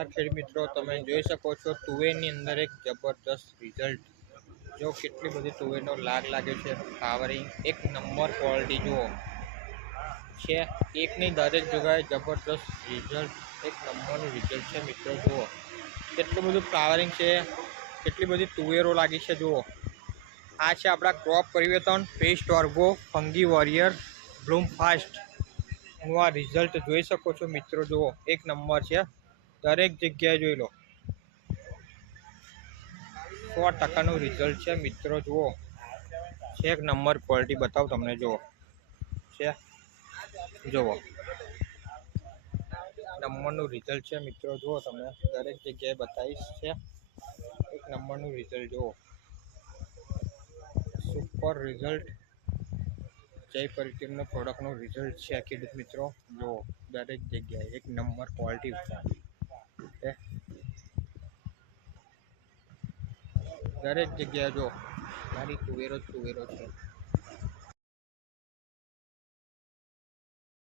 નમસ્કાર ખેડૂત મિત્રો, તમે જોઈ શકો છો તુવેરની અંદર એક જબરદસ્ત રિઝલ્ટ. જો કેટલી બધી તુવેરનો લાગ લાગ્યો છે, ફ્લાવરિંગ એક નંબર ક્વોલિટી જુઓ છે. એકની દરેક જગ્યાએ જબરદસ્ત રિઝલ્ટ, એક નંબરનું રિઝલ્ટ છે મિત્રો. જુઓ કેટલું બધું ફ્લાવરિંગ છે, કેટલી બધી તુવેરો લાગી છે. જુઓ આ છે આપણા ક્રોપ પરિવર્તન paste ઓર્ગો fungi warrior Bloom fast નું આ રિઝલ્ટ જોઈ શકો છો મિત્રો. જુઓ એક નંબર છે, દરેક જગ્યાએ જોઈ લો, 100%નું રિઝલ્ટ છે મિત્રો. જુઓ છે એક નંબર ક્વોલિટી. બતાવો તમને, જુઓ છે, જુઓ નંબરનું રિઝલ્ટ છે મિત્રો. જુઓ તમને દરેક જગ્યાએ બતાવીશ છે, એક નંબરનું રિઝલ્ટ. જુઓ સુપર રિઝલ્ટ, જય પરિતીમનો પ્રોડક્ટનું રિઝલ્ટ છે ખેડૂત મિત્રો. જુઓ દરેક જગ્યાએ એક નંબર ક્વોલિટી છે, દરેક જગ્યાએ જો મારી તુવેરો જ તુવેરો છે.